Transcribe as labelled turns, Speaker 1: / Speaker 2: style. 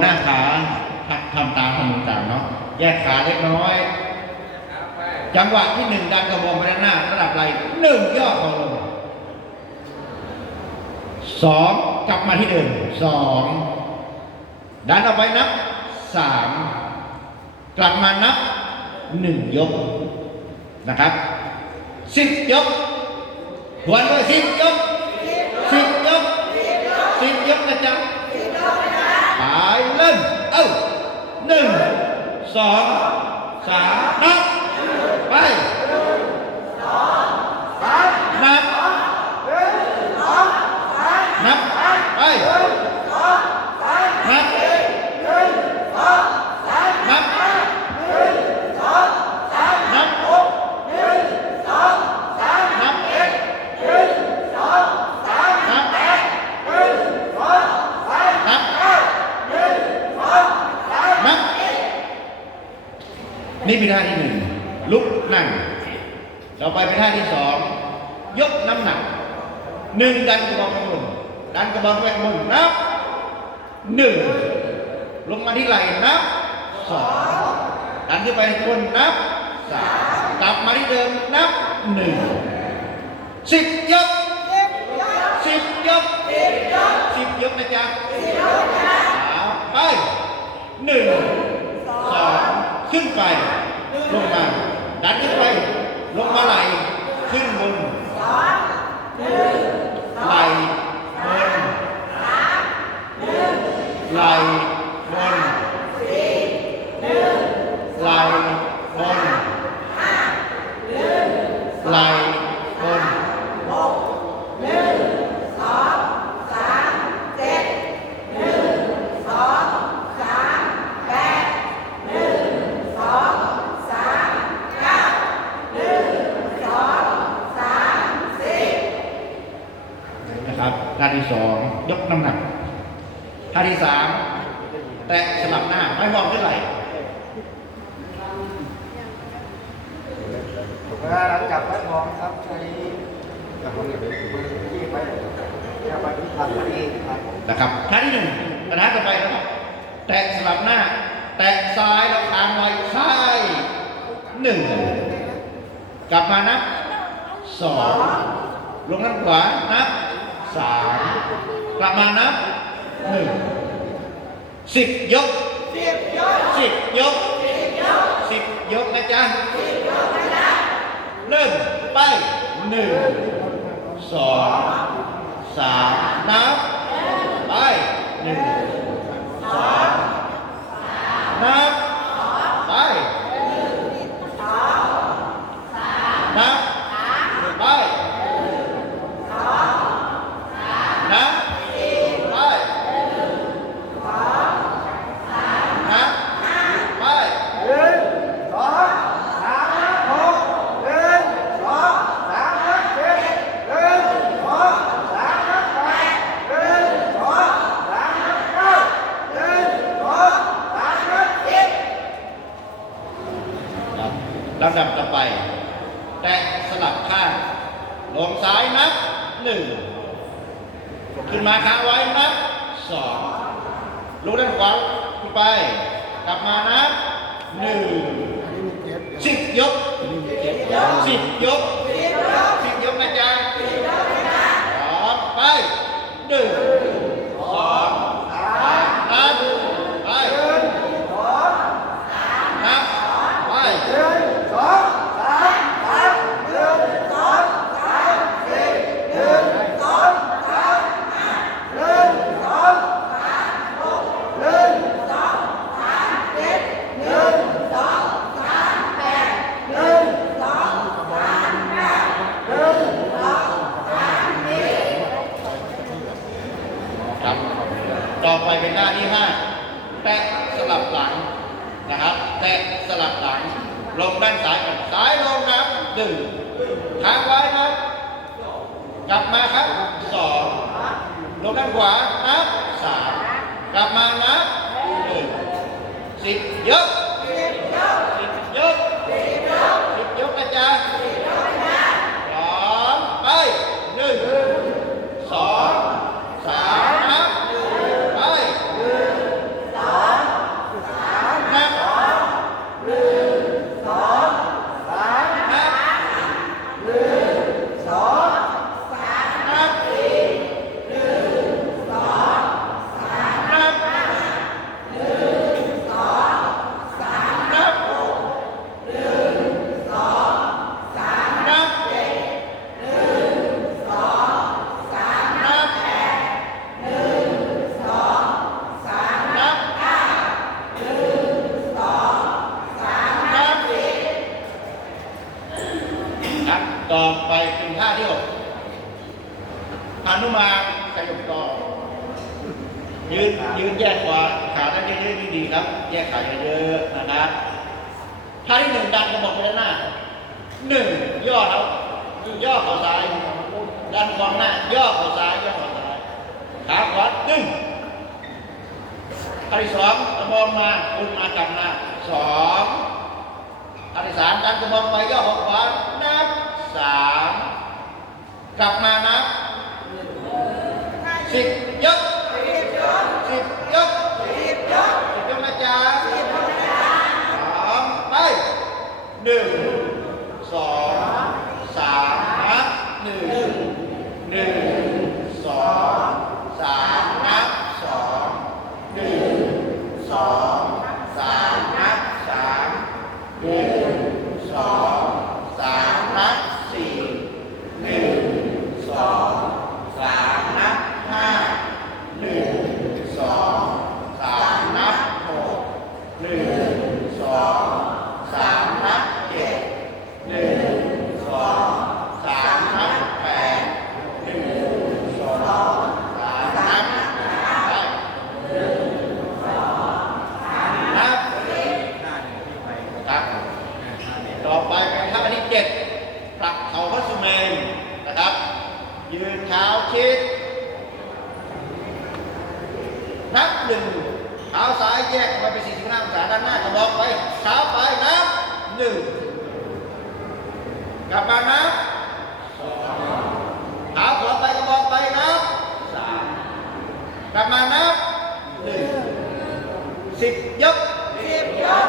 Speaker 1: หน้าขาทำทำตามทำต่างเนาะแยกขาเล็กน้อย จังหวะที่หนึ่งดันกระบอกไปด้านหน้าระดับไหลหนึ่งย่อเข่าลงสองกลับมาที่เดิมสองดันออกไปนับสามกลับมานับหนึ่งยกนะครับสิบยกทวนด้วยสิบยกสิบยกสิบยกนะจ๊ะไป เล่น เอ้าหนึ่งสองสามนับไปนับนับไปนับนับนับนับนับนับนับ นี่เป็นท่าที่หนึ่งลุกนั่งต่อไปเป็นท่าที่สองยกน้ำหนักหนึ่งดันกระบอกข้างบนดันกระบอกไว้ข้างบนนับหนึ่งลงมาที่ไหล่นับสองดันขึ้นไปข้างบนนับสามกลับมาที่เดิมนับหนึ่งสิบยกสิบยกสิบยกนะจ๊ะเอาไปหนึ่งสองขึ้นไป ลงมา ดันขึ้นไป ลงมาไหลขึ้นบนไหลบนไหลบนไหลบนไหลบนนะครับ ท่าที่สองยกน้ำหนักท่าที่สามแตะสลับหน้าไม่มองขึ้นไหล
Speaker 2: เวลาเราจับไว้มองครับใช้มือที่ไปจะไปทำตัวเองครับ
Speaker 1: นะครับท่าที่หนึ่งกระทะต่อไปนะครับ แตะสลับหน้า แตะซ้ายแล้วคางไว้ซ้ายหนึ่งกลับมานับสองลงน้ำขวานับสาม กลับมานับหนึ่งสิบยกสิบยกสิบยกนะจ๊ะเริ่มไปหนึ่งสองสามนับ ไปหนึ่งสองนับไปนับไปนับไปนับไป
Speaker 2: หนึ่งสองสามหกหนึ่งสองสามเจ็ดหนึ่งสองสามแปดหนึ่งสองสามเก้าหนึ่งสองสามสิบ
Speaker 1: ครับ ลำดับต่อไป แตะสลับข้างลงซ้ายนับหนึ่งขึ้นมาค้างไว้นับสองลงด้านขวาขึ้นไป กลับมานับหนึ่งสิบยกสิบยกสิบยกนะจ๊ะพร้อมไปหนึ่งสองสามนับไปนับไป
Speaker 2: หนึ่งสองสามสามหนึ่งสองสามสี่หนึ่งสองสามห้าหนึ่งสองสามหกหนึ่งสองสามเจ็ดหนึ่งสองสามแปดหนึ่งสองสามเก้าหนึ่งสองสามสี่
Speaker 1: ครับ ต่อไปเป็นหน้าที่ห้าแตะสลับหลังนะครับ แตะ สลับหลัง ลงด้านซ้ายก่อนซ้ายลงครับหนึ่งค้างไว้ครับ กลับมาครับสองลงด้านขวานับสามกลับมานับหนึ่งสิบยก ไปเป็นท่าที่ห
Speaker 2: กอนุ
Speaker 1: มาขยบต่อ ยืดยืดแยกขวาขาด้านเยอะดีๆครับ แยกขาเยอะๆนะครับท่าที่หนึ่งดันกระบอกไปด้านหน้าหนึ่งย่อครับย่อขอซ้ายดันกองหน้า ย่อขอซ้ายย่อขอซ้ายขาขวาตึงอันที่สองกระบอกมาคุณมาจับหน้าสองอันที่สามดันกระบอกไปย่อขอขวา สามกลับมานับสิบยก สิบยกสิบยกสิบยกนะจ๊ะสองไปหนึ่งสองสามนับหนึ่งหนึ่งสองสามนับสองหนึ่งสองสามนับสามหนึ่งสองสามนับสี่หนึ่งสองสามนับห้า หนึ่งสองสามนับหกหนึ่งสองสามนับเจ็ดหนึ่งสองสามนับแปดหนึ่งสองสามนับเก้าหนึ่งสองสามนับสิบครับต่อไปเป็นท่าที่เจ็ดผลักเข่าเข้าสู่เมนนะครับ ยืนเท้าชิด นับ หนึ่งเท้าซ้ายแยกมาไปเป็น45องศาด้านหน้ากระบอกไปเท้าไปนับหนึ่งกลับมานับสองเท้าขวาไปกระบอกไปนับสามกลับมานับหนึ่งสิบยกสิบยก